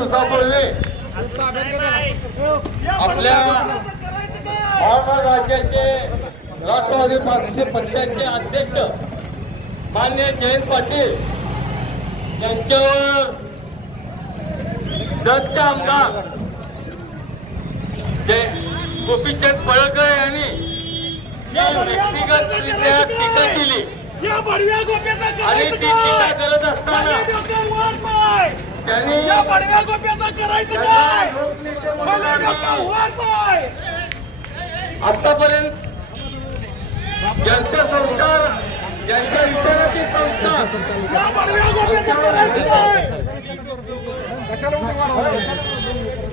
दिवसापूर्वी आपल्या महाराष्ट्र राज्याचे राष्ट्रवादी पक्षाचे अध्यक्ष मान्य जयंत पाटील यांच्यावर दत्त आमदार गोपीचंद पळकर यांनी व्यक्तिगतरित्या टीका केली आणि ती टीका करत असताना त्यांनी आतापर्यंत ज्यांचा संस्कार ज्यांच्या विचाराची संस्था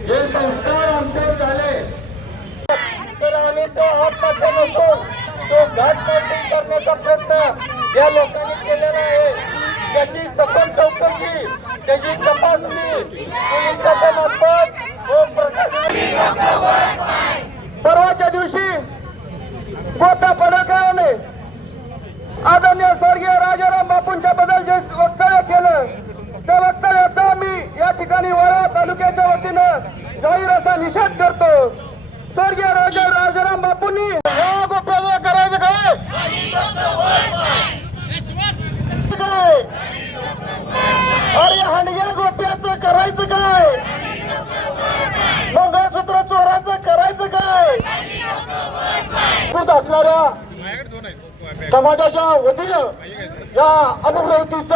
जे संस्कार आमच्यावर झाले तर आम्ही तो आत्महत्या नसून तो घाटमाटी करण्याचा प्रयत्न या लोकांनी केलेला आहे. त्याची सखोल चौकशी त्याची तपासणी पोलिसांच्या मार्फत व परवाच्या दिवशी गोप्या पडळकरांनी आदरणीय स्वर्गीय राजाराम बापूंच्या बद्दल जे वक्तव्य केलं त्या वक्तव्याचा मी या ठिकाणी वाळवा तालुक्याच्या वतीनं जाहीर असा निषेध करतो. स्वर्गीय राजाराम बापूंनी या गोप्याचं करायचं काय अरे हांडग्या गोप्याचं करायचं काय मंगळसूत्र चोराचं करायचं काय असणाऱ्या समाजाच्या वतीनं या अनुप्रवृत्तीचा